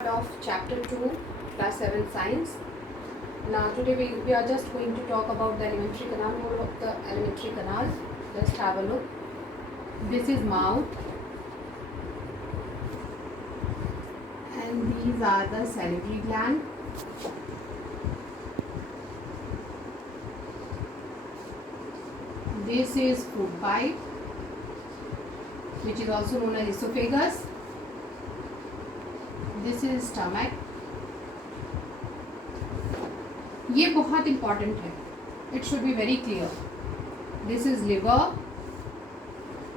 Of chapter 2 class 7 science. Now today we are just going to talk about the alimentary canal, whole of the alimentary canal. Just have a look. This is mouth and these are the salivary gland. This is food pipe, which is also known as esophagus. This is stomach. ये बहुत important है, it should be very clear. This is liver,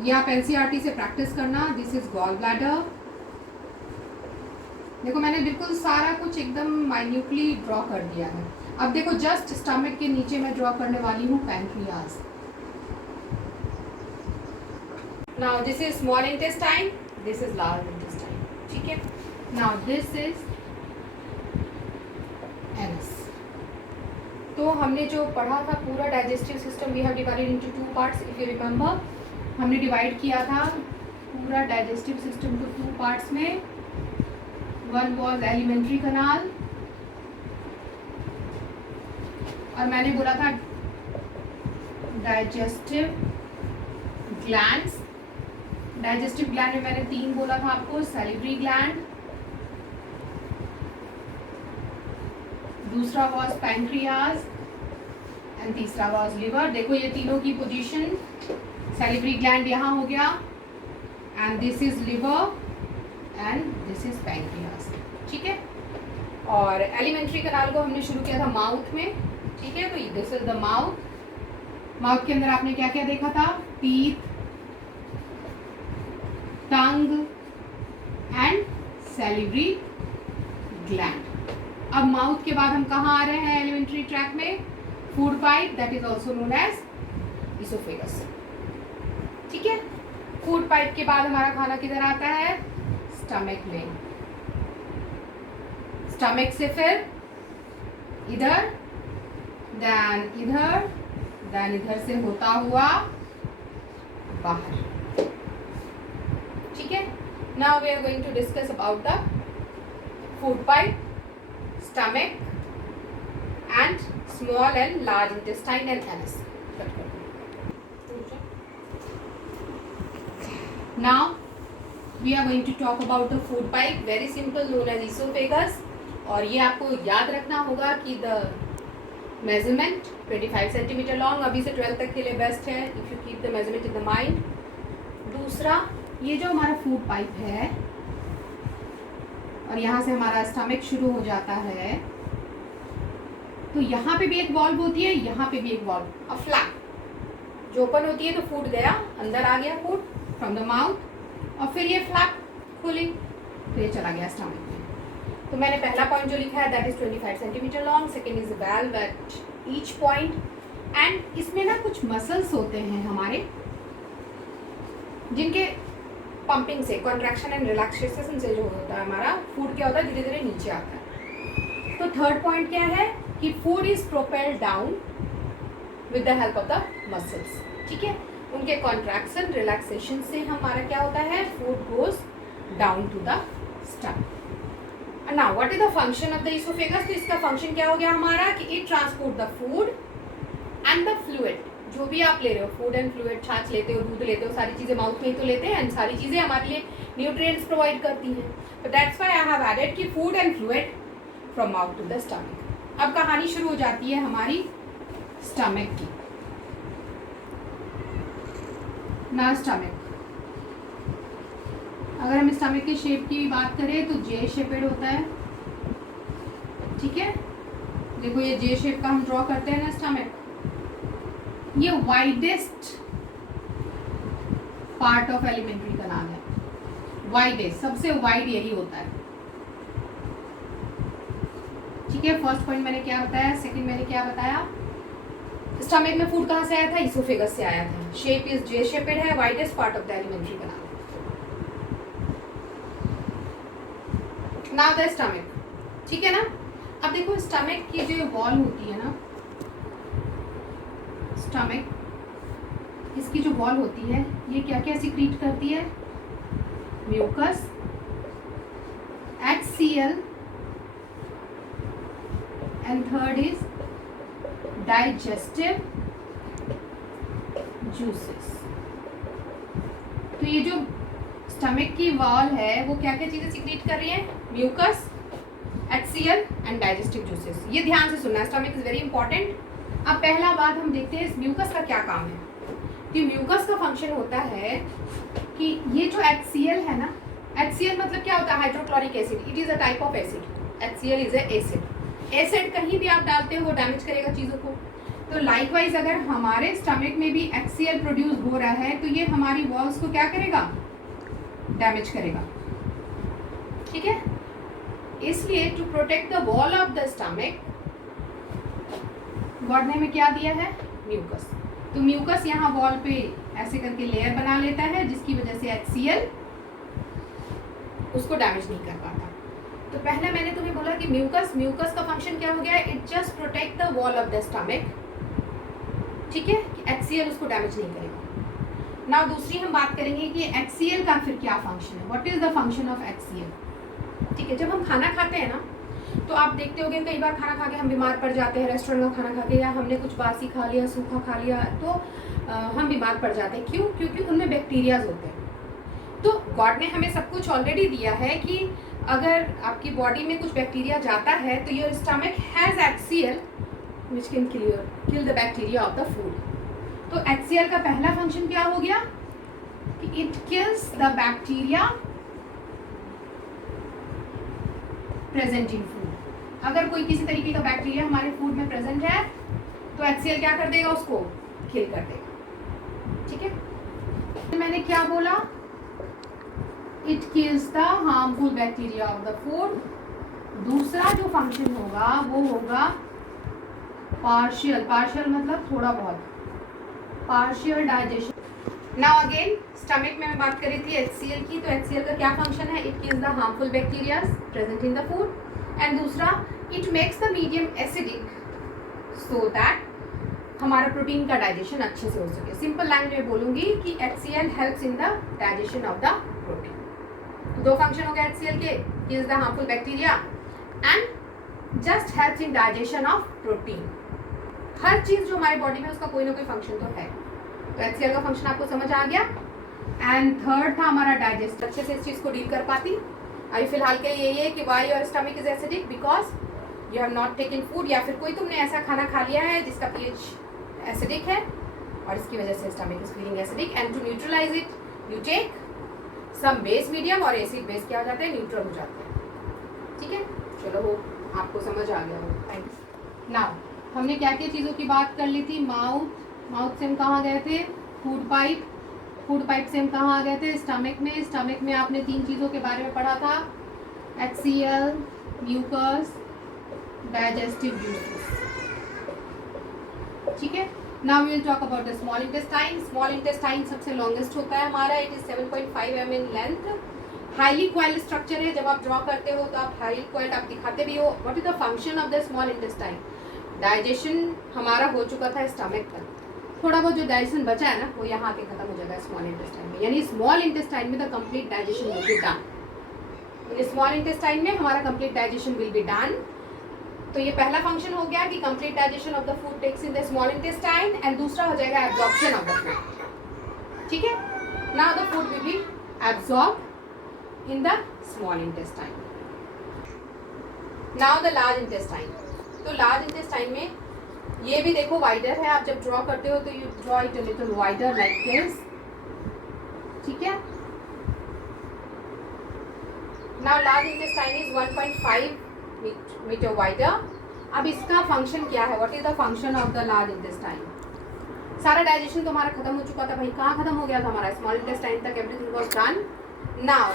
ये आप NCERT से practice करना. This is gall bladder. देखो मैंने बिल्कुल सारा कुछ एकदम माइन्यूटली ड्रॉ कर दिया है. अब देखो जस्ट स्टमक के नीचे मैं ड्रॉ करने वाली हूँ pancreas. Now this is small intestine, this is large intestine. ठीक है. Now this is anus. तो हमने जो पढ़ा था पूरा digestive system we have divided into two parts. If you remember हमने डिवाइड किया था पूरा डाइजेस्टिव सिस्टम को टू पार्ट्स में. वन वाज एलिमेंट्री कनाल और मैंने बोला था डाइजेस्टिव ग्लैंड्स. डाइजेस्टिव ग्लैंड में मैंने तीन बोला था आपको. सैलिवरी ग्लैंड, दूसरा वॉज पैंक्रियाज एंड तीसरा वॉज लिवर. देखो ये तीनों की पोजीशन, सैलिवरी ग्लैंड यहाँ हो गया and this is liver and this is pancreas. ठीक है. और एलिमेंट्री कनाल को हमने शुरू किया था माउथ में. ठीक है. तो this is the mouth. Mouth के अंदर आपने क्या क्या देखा था? Teeth, tongue and salivary gland. अब माउथ के बाद हम कहाँ आ रहे हैं एलिमेंट्री ट्रैक में? Food pipe, that is also known as oesophagus. ठीक है. फूड पाइप के बाद हमारा खाना किधर आता है? स्टमक में. स्टमक से फिर इधर, देन इधर से होता हुआ बाहर. ठीक है. Now we are going to discuss about the food pipe, stomach and small and large intestine and anus. Now we are going to talk about the food pipe, very simple, known as esophagus. और ये आपको याद रखना होगा कि the measurement 25 centimetre long. अभी से 12 तक के लिए बेस्ट है if you keep the measurement in the mind. दूसरा, ये जो हमारा फूड पाइप है और यहाँ से हमारा स्टमक शुरू हो जाता है, तो यहाँ पे भी एक वॉल्व होती है, यहाँ पे भी एक वॉल्व, अ फ्लैप जो ओपन होती है. तो फूड गया अंदर, आ गया फूड फ्रॉम द माउथ, और फिर ये फ्लैप खुली तो ये चला गया स्टमक में. तो मैंने पहला पॉइंट जो लिखा है that is 25 centimetre long. Second is valve at each point. And इसमें ना कुछ मसल्स होते हैं हमारे जिनके पंपिंग से, कॉन्ट्रैक्शन एंड रिलैक्सेशन से जो होता है हमारा फूड क्या होता है, धीरे धीरे नीचे आता है. तो थर्ड पॉइंट क्या है कि food is propelled down with the help of the muscles. ठीक है. उनके कॉन्ट्रैक्शन रिलैक्सेशन से हमारा क्या होता है, food goes down to the stomach. Now what is the function of the oesophagus? तो इसका फंक्शन क्या हो गया हमारा कि it transport the food and the fluid. जो भी आप ले रहे हो, फूड एंड फ्लूइड, छाछ लेते हो, दूध लेते हो, सारी चीज़ें माउथ में ही तो लेते हैं, एंड सारी चीज़ें हमारे लिए न्यूट्रिएंट्स प्रोवाइड करती हैं. तो that's why I have added कि food and fluid from mouth to the stomach. अब कहानी शुरू हो जाती है हमारी स्टमक की. ना स्टमक, अगर हम स्टमक के शेप की बात करें तो जे शेपेड होता है. ठीक है. देखो ये जे शेप का हम ड्रॉ करते हैं ना स्टमक. ये वाइडेस्ट पार्ट ऑफ एलिमेंट्री कनाल है. वाइडेस्ट, सबसे वाइड यही होता है. ठीक है. फर्स्ट पॉइंट मैंने क्या बताया, सेकंड मैंने क्या बताया, स्टमक में फूड कहाँ से आया था? इसोफेगस से आया था. शेप इज जे शेपेड है, widest part of the alimentary kanal. Now the stomach. ठीक है ना. अब देखो स्टमक की जो वॉल होती है ना, स्टमक, इसकी जो वॉल होती है ये क्या क्या सिक्रीट करती है? Mucus at HCl and third is digestive juices. तो ये जो स्टमक की वॉल है वो क्या क्या चीजें सीक्रेट कर रही है? Mucus, HCl and digestive juices. ये ध्यान से सुनना, स्टमक इज वेरी इंपॉर्टेंट. अब पहला बात हम देखते हैं इस म्यूकस का क्या काम है. कि म्यूकस का फंक्शन होता है कि ये जो HCl है ना, HCl मतलब क्या होता है? Hydrochloric acid. It is a type of acid. HCl is a acid. Acid कहीं भी आप डालते हो वो डैमेज करेगा चीज़ों को. तो लाइकवाइज अगर हमारे स्टमक में भी HCl प्रोड्यूस हो रहा है तो ये हमारी वॉल्स को क्या करेगा? डैमेज करेगा. ठीक है. इसलिए to protect the wall of the stomach God ने हमें क्या दिया है? म्यूकस. तो म्यूकस यहाँ वॉल पे ऐसे करके लेयर बना लेता है जिसकी वजह से HCl उसको डैमेज नहीं कर पाता. तो पहले मैंने तुम्हें बोला कि म्यूकस का फंक्शन क्या हो गया? It just protect the wall of the stomach. ठीक है, कि HCl उसको डैमेज नहीं करेगा. नाउ दूसरी हम बात करेंगे कि HCl का फिर क्या फंक्शन है. What is the function of HCl? ठीक है, जब हम खाना खाते हैं ना तो आप देखते होंगे कई बार खाना खा के हम बीमार पड़ जाते हैं. रेस्टोरेंट का खाना खा के या हमने कुछ बासी खा लिया, सूखा खा लिया तो हम बीमार पड़ जाते हैं. क्यों? क्योंकि उनमें बैक्टीरियाज होते हैं. तो गॉड ने हमें सब कुछ ऑलरेडी दिया है कि अगर आपकी बॉडी में कुछ बैक्टीरिया जाता है तो your stomach has HCl which can kill the bacteria of the food. तो HCl का पहला फंक्शन क्या हो गया? कि it kills the bacteria present in food. अगर कोई किसी तरीके का बैक्टीरिया हमारे फूड में प्रेजेंट है तो HCl क्या कर देगा? उसको किल कर देगा. ठीक है. मैंने क्या बोला? It kills the harmful bacteria of the food. दूसरा जो फंक्शन होगा वो होगा पार्शियल मतलब थोड़ा बहुत, partial digestion. Now again stomach में मैं बात कर रही थी HCl की. तो HCl का क्या फंक्शन है? It kills the harmful bacterias present in the food. And दूसरा, it makes the medium acidic so that हमारा प्रोटीन का डाइजेशन अच्छे से हो सके. सिंपल लैंग्वेज में बोलूंगी कि HCl helps in the digestion of the protein. तो दो फंक्शन हो गए HCl के, kills the harmful bacteria and just helps in digestion of protein. हर चीज जो हमारी बॉडी में उसका कोई ना कोई फंक्शन तो है. तो HCl का फंक्शन आपको समझ आ गया. एंड थर्ड था हमारा डाइजेस्ट. अच्छे से इस चीज को डील कर पाती. अभी फिलहाल के लिए ये है कि why your stomach is acidic because you have not taken food, या फिर कोई तुमने ऐसा खाना खा लिया है जिसका pH एसिडिक है और इसकी वजह से stomach is feeling acidic. And to neutralise it you take some base medium और एसिड बेस क्या हो जाते हैं? न्यूट्रल हो जाते हैं. ठीक है, चलो वो आपको समझ आ गया हो. थैंक्स. नाउ हमने क्या क्या चीज़ों की बात कर ली थी? माउथ से हम कहाँ गए थे? फूड पाइप से हम कहाँ आ गए थे? स्टमक में आपने तीन चीज़ों के बारे में पढ़ा था, HCl, म्यूकस, डाइजेस्टिव जूसेस. ठीक है. Now we will talk about the small intestine. Small intestine सबसे लॉन्गेस्ट होता है हमारा. It is 7.5 mm in length. Highly coiled structure है. जब आप ड्रॉ करते हो तो आप हाईली क्वाइल्ड आप दिखाते भी हो. What is the function of the small intestine? Digestion हमारा हो चुका था स्टमक तक. थोड़ा बहुत जो डाइजेशन बचा है ना वो यहाँ आके खत्म हो जाएगा स्मॉल इंटेस्टाइन में. यानी स्मॉल इंटेस्टाइन में the complete digestion will be done. Small intestine में हमारा complete digestion will be done. तो ये पहला फंक्शन हो गया कि complete digestion of the food takes in the small intestine. And दूसरा हो जाएगा एब्जॉर्प्शन ऑफ द फूड. ठीक है. Now the food will be absorb in the small intestine. Now the large intestine. तो लार्ज इंटेस्टाइन में ये भी देखो वाइडर है. आप जब ड्रॉ करते हो तो you draw it a little wider like this. ठीक है. Now large intestine is 1.5 metre wider. अब इसका फंक्शन क्या है? What is the function of the large intestine? सारा डाइजेशन तो हमारा खत्म हो चुका था भाई. कहाँ खत्म हो गया था हमारा? स्मॉल इंटेस्टाइन तक एवरीथिंग वाज डन. नाउ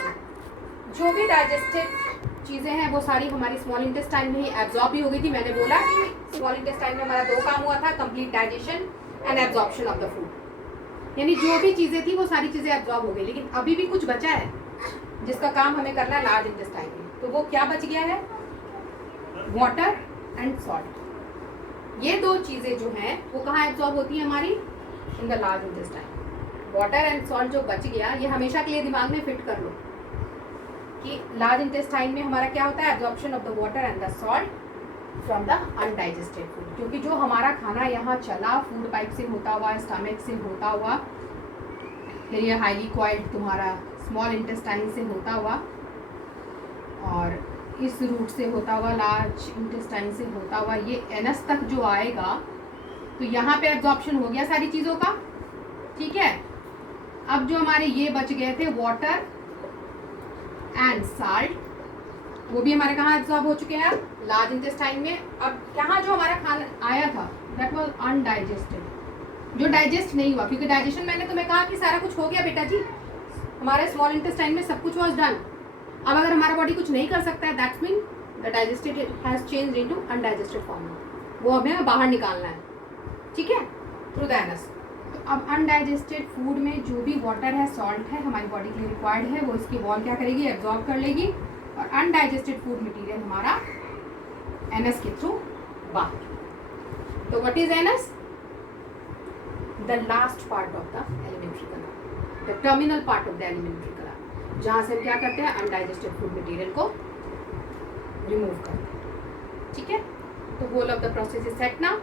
जो भी डाइजेस्टेड चीज़ें हैं वो सारी हमारी स्मॉल इंटेस्टाइन में ही एब्जॉर्ब भी हो गई थी. मैंने बोला कि स्मॉल इंटेस्टाइन में हमारा दो काम हुआ था, complete digestion and absorption of the food. यानी जो भी चीज़ें थी वो सारी चीज़ें एब्जॉर्ब हो गई. लेकिन अभी भी कुछ बचा है जिसका काम हमें करना है लार्ज इंटेस्टाइन में. तो वो क्या बच गया है? Water and salt. ये दो चीज़ें जो हैं वो कहाँ एब्जॉर्ब होती हैं हमारी? In the large intestine. Water and salt जो बच गया ये हमेशा के लिए दिमाग में फिट कर लो कि लार्ज इंटेस्टाइन में हमारा क्या होता है, absorption of the water and the salt from the undigested food, क्योंकि जो हमारा खाना यहाँ चला फूड पाइप से होता हुआ, स्टमक से होता हुआ, फिर ये हाईली कॉइल्ड तुम्हारा स्मॉल इंटेस्टाइन से होता हुआ, और इस रूट से होता हुआ, लार्ज इंटेस्टाइन से होता हुआ, ये एनस तक जो आएगा, तो यहाँ पे एब्जॉर्प्शन हो गया सारी चीज़ों का, ठीक है। अब जो हमारे ये बच गए थे वाटर एंड साल्ट, वो भी हमारे कहाँ एब्जॉर्ब हो चुके हैं, लार्ज इंटेस्टाइन में। अब यहाँ जो हमारा खाना आया था दैट वाज अनडाइजेस्टेड, जो डाइजेस्ट नहीं हुआ, क्योंकि डाइजेशन मैंने तुम्हें कहा कि सारा कुछ हो गया बेटा जी, हमारे स्मॉल इंटेस्टाइन में सब कुछ वाज डन। अब अगर हमारा बॉडी कुछ नहीं कर सकता है, that's mean the digested has changed into undigested form, वो हमें बाहर निकालना है, ठीक है, थ्रू द एनस। तो अब अनडाइजेस्टेड फूड में जो भी वाटर है, सॉल्ट है, हमारी बॉडी के लिए रिक्वायर्ड है, वो इसकी वॉल क्या करेगी, एब्जॉर्ब कर लेगी, और अनडाइजेस्टेड फूड मटेरियल हमारा एनएस के थ्रू बाहर। तो what is anus? The last part of the alimentary canal, the terminal part of the alimentary canal, जहाँ से हम क्या करते हैं, अनडाइजेस्टेड फूड मटेरियल को रिमूव करते हैं, ठीक है। तो whole of the process is set now.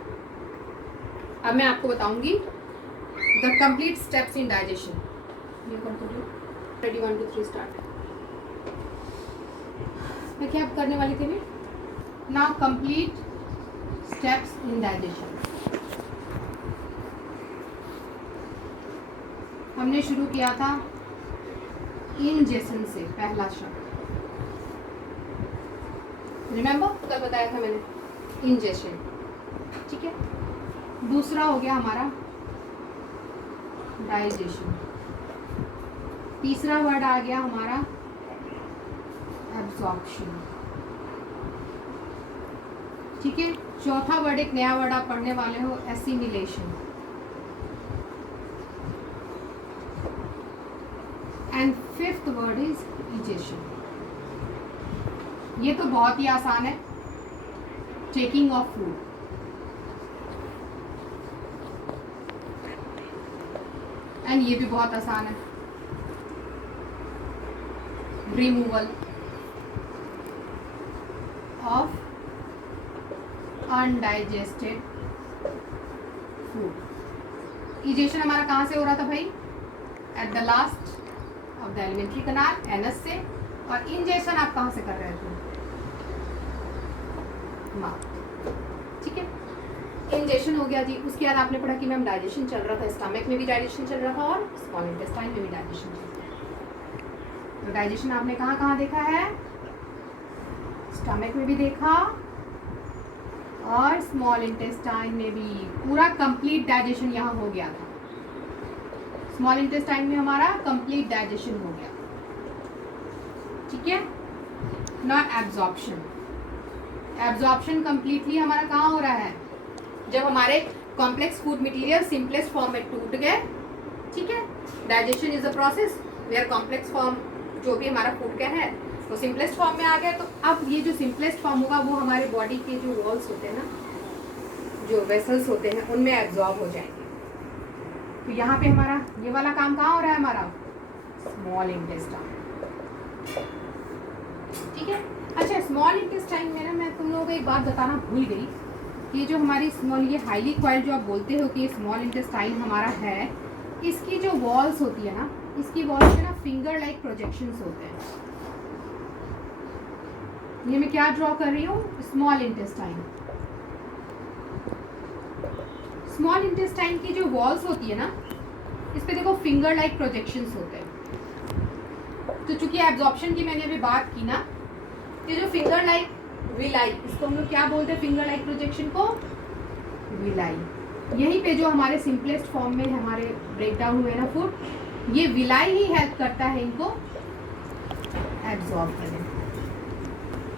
अब मैं आपको बताऊंगी the complete steps in digestion. ये कौन कर रही? Ready 1 2 3 start. मैं क्या करने वाली थी? Now complete steps in digestion. हमने शुरू किया था इंजेशन से, पहला शब्द रिमेम्बर, कल बताया था मैंने, इंजेशन, ठीक है। दूसरा हो गया हमारा डाइजेशन, तीसरा वर्ड आ गया हमारा एब्जॉर्प्शन, ठीक है। चौथा वर्ड, एक नया वर्ड आप पढ़ने वाले हो, assimilation, and fifth word is egestion. ये तो बहुत ही आसान है, टेकिंग ऑफ फूड। एंड ये भी बहुत आसान है, removal of undigested food. Egestion हमारा कहाँ से हो रहा था भाई? At the last of the alimentary kanal, anus से। और इंजेशन आप कहाँ से कर रहे थे? माउथ, ठीक है। इंजेशन हो गया जी। उसके बाद आपने पढ़ा कि मैम डाइजेशन चल रहा था, स्टमक में भी डाइजेशन चल रहा था और स्मॉल इंटेस्टाइन में भी डाइजेशन चल रहा था। तो डाइजेशन आपने कहाँ कहाँ देखा है? स्टमक में भी देखा और स्मॉल इंटेस्टाइन में भी। पूरा कंप्लीट डाइजेशन यहाँ हो गया था। स्मॉल इंटेस्टाइन में हमारा कंप्लीट डाइजेशन हो गया, ठीक है। Not absorption. एब्जॉर्प्शन कंप्लीटली हमारा कहाँ हो रहा है? जब हमारे complex food material simplest form में टूट गए, ठीक है। Digestion is a process where complex form जो भी हमारा फूड का है वो सिंपलेस्ट फॉर्म में आ गया। तो अब ये जो सिंपलेस्ट फॉर्म होगा वो हमारे बॉडी के जो वॉल्स होते हैं ना, जो वेसल्स होते हैं, उनमें एब्जॉर्ब हो जाएंगे। तो यहाँ पे हमारा ये वाला काम कहाँ हो रहा है? हमारा स्मॉल इंटेस्टाइन, ठीक है। अच्छा, स्मॉल इंटेस्टाइन में ना मैं तुम लोगों को एक बात बताना भूल गई। ये जो हमारी स्मॉल, ये हाईली कॉइल्ड जो आप बोलते हो कि ये स्मॉल इंटेस्टाइन हमारा है, इसकी जो वॉल्स होती है ना, इसकी वॉल्स में ना फिंगर लाइक प्रोजेक्शंस होते हैं। ये मैं क्या ड्रॉ कर रही हूँ? Small intestine. स्मॉल इंटेस्टाइन की जो वॉल्स होती है ना, इस पे देखो फिंगर लाइक प्रोजेक्शंस होते हैं। तो चूंकि एब्जॉर्प्शन की मैंने अभी बात की ना, ये जो फिंगर लाइक विलाई, इसको हम लोग क्या बोलते हैं? फिंगर लाइक प्रोजेक्शन को विलाई। यहीं पे जो हमारे सिंपलेस्ट फॉर्म में हमारे ब्रेक डाउन हुए ना फूड, ये विलाई ही हेल्प करता है इनको एब्जॉर्ब करने।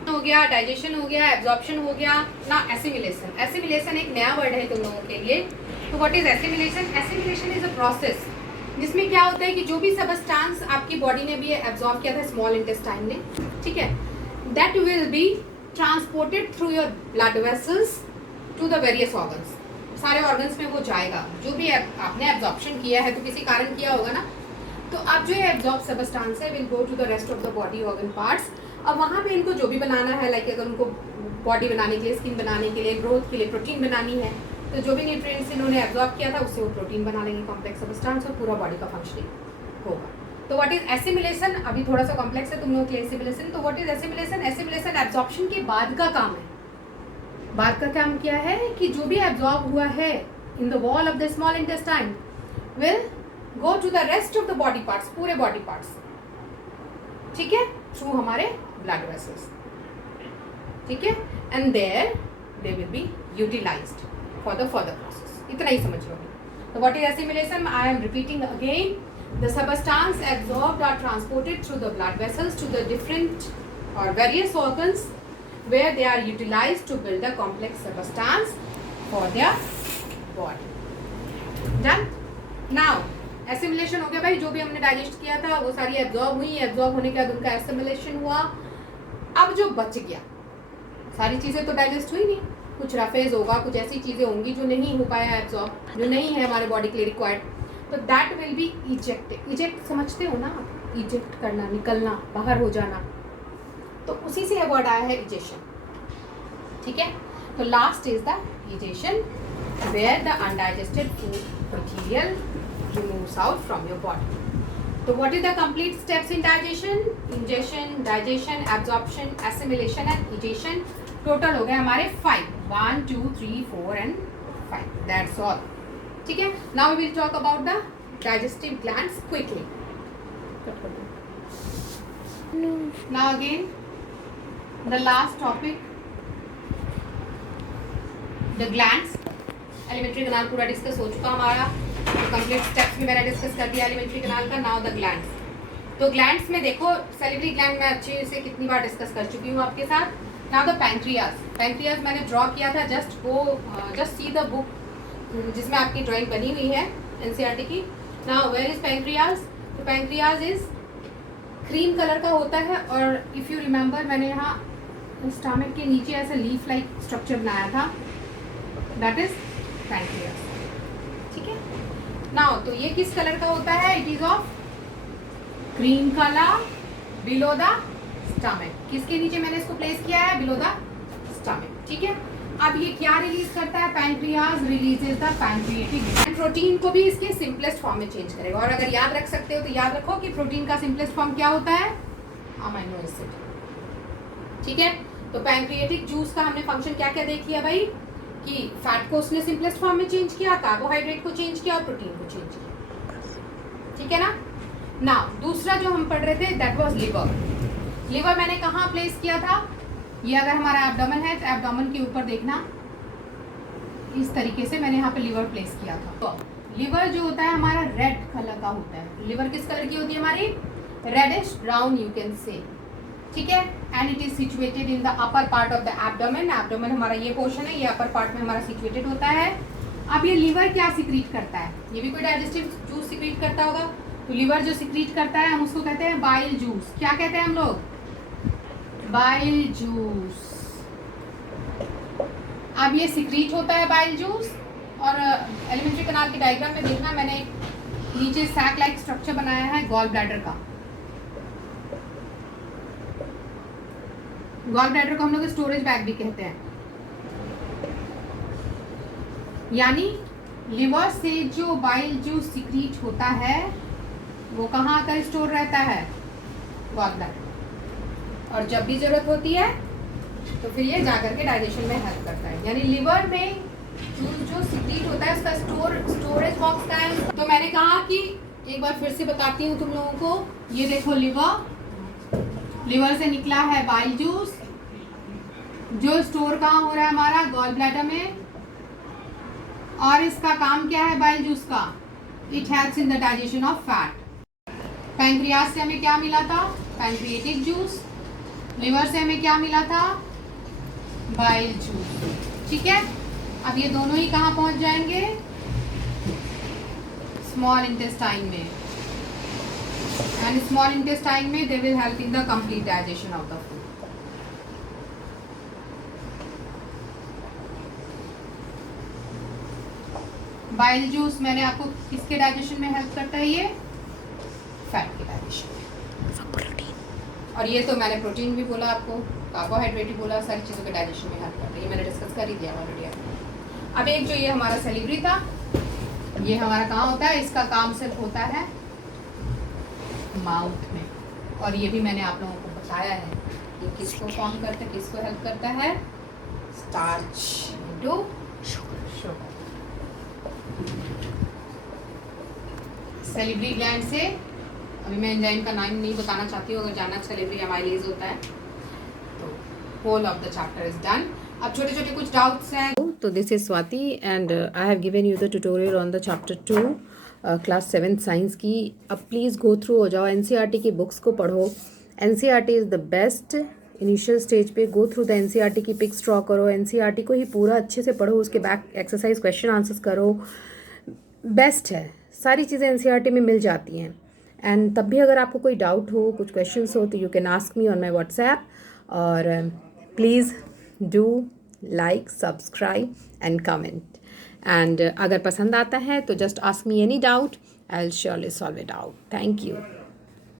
हो गया डाइजेशन, हो गया एब्जॉर्प्शन, हो गया ना एसिमिलेशन। एसिमिलेशन एक नया वर्ड है तुम लोगों के लिए। तो what is assimilation? Assimilation is a process जिसमें क्या होता है कि जो भी सबस्टांस आपकी बॉडी ने भी एब्जॉर्ब किया था स्मॉल इंटेस्टाइन ने, ठीक है, that will be transported through your blood vessels to the various organs. सारे ऑर्गन्स में वो जाएगा। जो भी आपने एब्जॉर्प्शन किया है तो किसी कारण किया होगा ना, तो अब जो है एब्जॉर्ब सबस्टांस है will go to the rest of the body organ parts. अब वहाँ पे इनको जो भी बनाना है, लाइक अगर उनको बॉडी बनाने के लिए, स्किन बनाने के लिए, ग्रोथ के लिए प्रोटीन बनानी है, तो जो भी न्यूट्रिएंट्स इन्होंने एब्जॉर्ब किया था उससे वो प्रोटीन बना लेंगे, कॉम्प्लेक्स सबस्टांस, और पूरा बॉडी का फंक्शनिंग होगा। तो व्हाट इज एसिमिलेशन, अभी थोड़ा सा कॉम्प्लेक्स है तुम लोगों के लिए एसिमिलेशन। तो what is assimilation? Assimilation absorption के बाद का काम है। बाद का काम क्या है कि जो भी एब्जॉर्ब हुआ है in the wall of the small intestine will go to the rest of the body parts, पूरे बॉडी पार्ट्स, ठीक है, थ्रू हमारे ब्लड वेसल्स, ठीक है, and there they will be utilised for the further process. इतना ही समझ लो। तो what is assimilation? I am repeating again. The substance absorbed are transported through the blood vessels to the different or various organs where they are utilized to build a complex substance for their body. Done? Now, assimilation हो गया भाई, जो भी हमने digest किया था वो सारी एब्जॉर्ब हुई, एब्जॉर्ब होने के बाद उनका एसिमिलेशन हुआ। अब जो बच गया, सारी चीज़ें तो डाइजेस्ट हुई नहीं, कुछ रफेज होगा, कुछ ऐसी चीज़ें होंगी जो नहीं हो पाया एब्जॉर्ब, जो नहीं है हमारे बॉडी के लिए रिक्वायर्ड, तो that will B ejected. Eject समझते हो ना, इजेक्ट करना, निकलना, बाहर हो जाना, तो उसी से वर्ड आया है इजेशन, ठीक है। तो last is the egestion where the undigested food material removes out from your body. तो what is the complete steps in digestion? Ingestion, digestion, absorption, assimilation and egestion. Total हो गए हमारे 5, 1 2 3 4 एंड 5, दैट्स ऑल, ठीक है। Now we will talk about the digestive glands quickly. Now again the last topic, the glands. Alimentary canal पूरा discuss हो चुका हमारा, तो कंप्लीट स्टेप्स भी मैंने डिस्कस कर दिया एलिमेंट्री कनाल का। Now the glands. तो ग्लैंड्स में देखो, सैलिवरी ग्लैंड मैं अच्छे से कितनी बार डिस्कस कर चुकी हूँ आपके साथ। Now the pancreas. पैंक्रियाज मैंने ड्रॉ किया था, जस्ट सी द बुक जिसमें आपकी ड्राइंग बनी हुई है एनसीईआरटी की। Now where is pancreas? तो पैंक्रियाज इज क्रीम कलर का होता है, और इफ़ यू रिमेंबर मैंने यहाँ स्टमक के नीचे ऐसा लीफ लाइक स्ट्रक्चर बनाया था, दैट इज पैंक्रियाज, ठीक है। नाउ तो ये किस कलर का होता है? It is of cream colour below the stomach. किसके नीचे मैंने इसको प्लेस किया है? बिलो द स्टमक, ठीक है। अब ये क्या रिलीज करता है? Pancreas releases the pancreatic protein को भी इसके सिंपलेस्ट फॉर्म में चेंज करेगा। और अगर याद रख सकते हो तो याद रखो कि प्रोटीन का सिंपलेस्ट फॉर्म क्या होता है? अमीनो एसिड, ठीक है। तो पैंक्रिएटिक जूस का हमने फंक्शन क्या क्या देख लिया भाई, कि फैट को उसने सिंपलेस्ट फॉर्म में चेंज किया, कार्बोहाइड्रेट को चेंज किया और प्रोटीन को चेंज किया, ठीक है ना। नाउ दूसरा जो हम पढ़ रहे थे दैट वाज लिवर। लिवर मैंने कहाँ प्लेस किया था? ये अगर हमारा एब्डोमेन है तो एब्डोमेन के ऊपर देखना, इस तरीके से मैंने यहाँ पे लिवर प्लेस किया था। तो लिवर जो होता है हमारा रेड कलर का होता है। लिवर किस कलर की होती है हमारी? Reddish brown you can say, ठीक है। And it is situated in the upper part of the abdomen. Abdomen हमारा ये पोर्शन है, ये अपर पार्ट में हमारा सिचुएटेड होता है। अब ये लिवर क्या सिक्रीट करता है? ये भी कोई डाइजेस्टिव जूस सिक्रीट करता होगा। तो लिवर जो सिक्रीट करता है हम उसको कहते हैं बाइल जूस। क्या कहते हैं हम लोग? Bile juice. अब ये सिक्रीट होता है बाइल जूस, और एलिमेंट्री कनाल की डायग्राम में देखना, मैंने एक नीचे सैक लाइक स्ट्रक्चर बनाया है गॉल ब्लैडर का। गॉल ब्लैडर को हम लोग स्टोरेज बैग भी कहते हैं। यानी लिवर से जो बाइल जूस सिक्रीट होता है वो कहाँ आकर स्टोर रहता है? Gall bladder. और जब भी जरूरत होती है तो फिर ये जाकर के डाइजेशन में हेल्प करता है। यानी लिवर में जो सिक्रीट होता है उसका स्टोरेज बॉक्स का है। तो मैंने कहा कि एक बार फिर से बताती हूँ तुम लोगों को, ये देखो लिवर से निकला है बाइल जूस, जो स्टोर कहाँ हो रहा है हमारा? गॉल ब्लैडर में। और इसका काम क्या है बाइल जूस का? It helps in the digestion of fat. Pancreas से हमें क्या मिला था? Pancreatic juice. लिवर से हमें क्या मिला था? बाइल जूस, ठीक है। अब ये दोनों ही कहाँ पहुंच जाएंगे? स्मॉल इंटेस्टाइन में। एंड स्मॉल इंटेस्टाइन में they will help in the complete digestion of the food. Bile juice मैंने आपको किसके डाइजेशन में हेल्प करता है? ये फैट के डाइजेशन में। और ये तो मैंने प्रोटीन भी बोला आपको, कार्बोहाइड्रेट भी बोला, सारी चीज़ों के डाइजेशन में हेल्प करता है, ये मैंने डिस्कस कर ही दिया ऑलरेडी। अब एक जो ये हमारा सेलिब्री था, ये हमारा कहाँ होता है, इसका काम सिर्फ होता है माउथ में, और ये भी मैंने आप लोगों को बताया है कि किसको फॉर्म करता है, किसको हेल्प करता है, स्टार्च इनटू शुगर। सेलिब्री ग्लैंड से, अभी मैं एंजाइम का नाम नहीं बताना चाहती हूँ, अगर जानना सेलिब्री अमाइलेज होता है तो whole of the chapter is done. अब छोटे छोटे कुछ डाउट्स हैं। तो this is Swati and I have given you the tutorial on the chapter 2 class 7 science की। अब प्लीज़ गो थ्रू हो जाओ, एनसीईआरटी की बुक्स को पढ़ो। NCERT is the best. Initial stage पे गो थ्रू द एनसीईआरटी की पिक्स ड्रॉ करो, एनसीईआरटी को ही पूरा अच्छे से पढ़ो, उसके बैक एक्सरसाइज क्वेश्चन आंसर्स करो। बेस्ट है, सारी चीज़ें एनसीईआरटी में मिल जाती हैं। एंड तब भी अगर आपको कोई डाउट हो, कुछ क्वेश्चंस हो, तो you can ask me on my WhatsApp. और please do like, subscribe and comment. And अगर पसंद आता है तो just ask me any doubt, I will surely solve it out. Thank you.